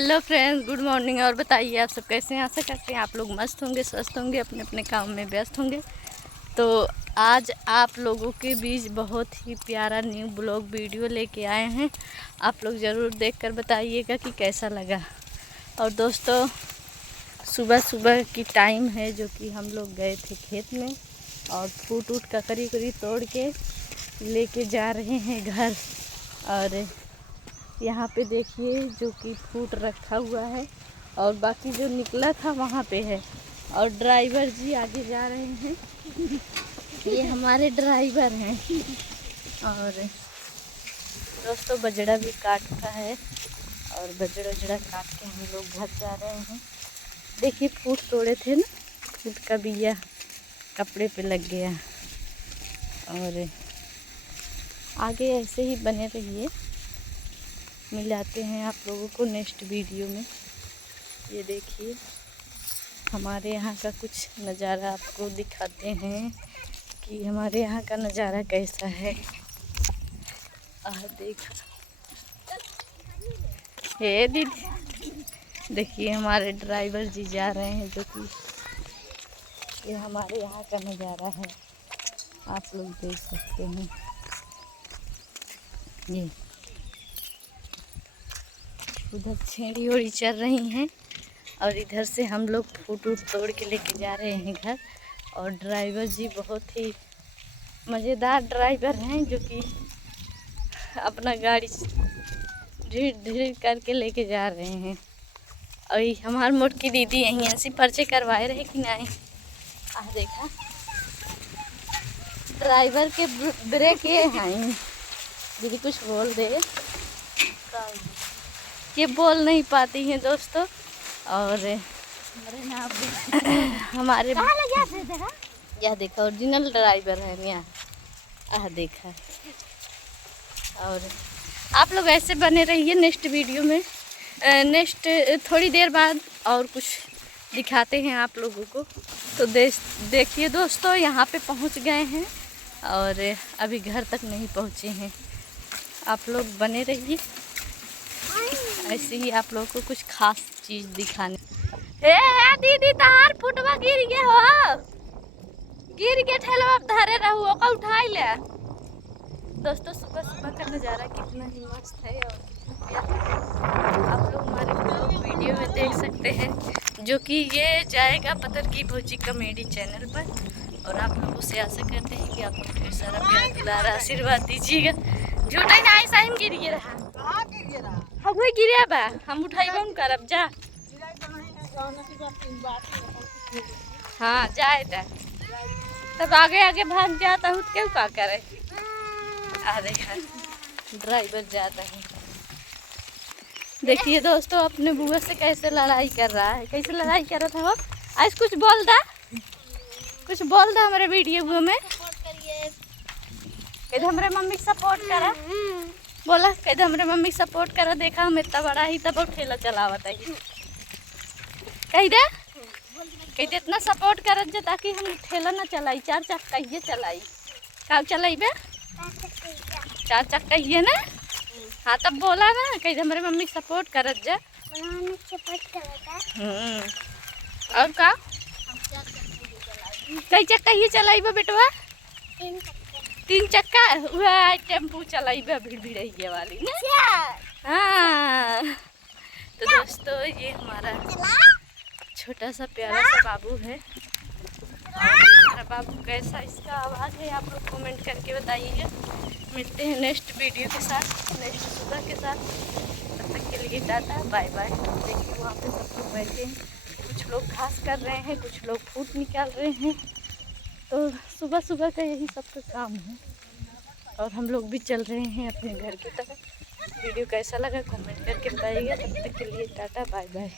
Hello friends, good morning. और बताइए आप सब कैसे हैं? आशा करते हैं आप लोग मस्त होंगे, स्वस्थ होंगे, अपने अपने काम में व्यस्त होंगे। तो आज आप लोगों के बीच बहुत ही प्यारा न्यू ब्लॉग वीडियो लेके आए हैं। आप लोग ज़रूर देखकर बताइएगा कि कैसा लगा। और दोस्तों, सुबह सुबह की टाइम है जो कि हम लोग गए थे खेत में और फ्रूट का करी तोड़ के लेके जा रहे हैं घर। और यहाँ पे देखिए जो कि फ्रूट रखा हुआ है और बाकी जो निकला था वहाँ पे है। और ड्राइवर जी आगे जा रहे हैं। ये हमारे ड्राइवर हैं। और दोस्तों, बजड़ा भी काटता है और बजड़ा काट के हम लोग घर जा रहे हैं। देखिए फ्रूट तोड़े थे ना, फ्रूट का बिया कपड़े पे लग गया। और आगे ऐसे ही बने रहिए, मिलाते हैं आप लोगों को नेक्स्ट वीडियो में। ये देखिए हमारे यहाँ का कुछ नज़ारा आपको दिखाते हैं कि हमारे यहाँ का नज़ारा कैसा है। देखो हे दीदी, देखिए हमारे ड्राइवर जी जा रहे हैं जो कि ये हमारे यहाँ का नज़ारा है, आप लोग देख सकते हैं। ये उधर छेड़ी ओड़ी चल रही हैं और इधर से हम लोग फ्रूट तोड़ के लेके जा रहे हैं घर। और ड्राइवर जी बहुत ही मज़ेदार ड्राइवर हैं जो कि अपना गाड़ी धीरे धीरे करके लेके जा रहे हैं। और हमारे मोटकी दीदी यहीं ऐसी पर्चे करवाए रहे कि नहीं। देखा ड्राइवर के ब्रेक ये हैं। दीदी कुछ बोल दे, ये बोल नहीं पाती हैं दोस्तों। और हमारे यह देखा ओरिजिनल ड्राइवर है यहाँ, देखा। और आप लोग ऐसे बने रहिए नेक्स्ट वीडियो में। नेक्स्ट थोड़ी देर बाद और कुछ दिखाते हैं आप लोगों को। तो देखिए दोस्तों, यहाँ पे पहुँच गए हैं और अभी घर तक नहीं पहुँचे हैं। आप लोग बने रहिए, ऐसे ही आप लोगों को कुछ खास चीज़ दिखाने। हे दीदी, तार फुटवा गिर गया हो, गिर के ठेलवा धरे रहू का उठाई ले। दोस्तों, सुबह सुबह का नज़ारा कितना ही मस्त है और आप लोग हमारे ब्लॉग वीडियो में देख सकते हैं जो कि ये जाएगा पत्थर की भौजी कॉमेडी चैनल पर। और आप लोगों से आशा करते हैं कि आप लोग ढेर सारा प्यार दुलारा आशीर्वाद दीजिएगा। झूठा ही नहीं, सही में गिर रहा हम गिरे बा, हम उठाइबम करब जा। हाँ जाए तब आगे आगे भाग जाता हूँ, क्यों क्या करे। देखा ड्राइवर जाता है। देखिए दोस्तों, अपने बुआ से कैसे लड़ाई कर रहा है, कैसे लड़ाई कर रहा था वो। आज कुछ बोल दा हमारे वीडियो में। कहते हमारे मम्मी सपोर्ट करा, बोला कहते हमारे मम्मी सपोर्ट करा। देखा हम इतना बड़ा ही तब ठेला चलावत है। कहते इतना सपोर्ट करत जे ताकि हम ठेला ना चलाई, चार चक्का ये चलाई। का चलाइबे? चार चक्का ये ना। हाँ तब बोला ना, कहते हमारे मम्मी सपोर्ट करत जा। और का कई चक्का ये चलाइबे बेटवा? तीन चक्का वह टेम्पू चलाइबे भीड़ वाली ना। हाँ तो दोस्तों, ये हमारा छोटा सा प्यारा सा बाबू है। हमारा बाबू कैसा इसका आवाज़ है आप लोग कमेंट करके बताइएगा। मिलते हैं नेक्स्ट वीडियो के साथ, नेक्स्ट सुबह के साथ। तब तक के लिए टाटा बाय बाय। देखिए वहाँ पे सब लोग बैठे हैं, कुछ लोग घास कर रहे हैं, कुछ लोग फ्रूट निकाल रहे हैं। तो सुबह सुबह का यही सबका काम है और हम लोग भी चल रहे हैं अपने घर की तरफ। वीडियो कैसा लगा कमेंट करके बताइएगा। तब तक के लिए टाटा बाय बाय।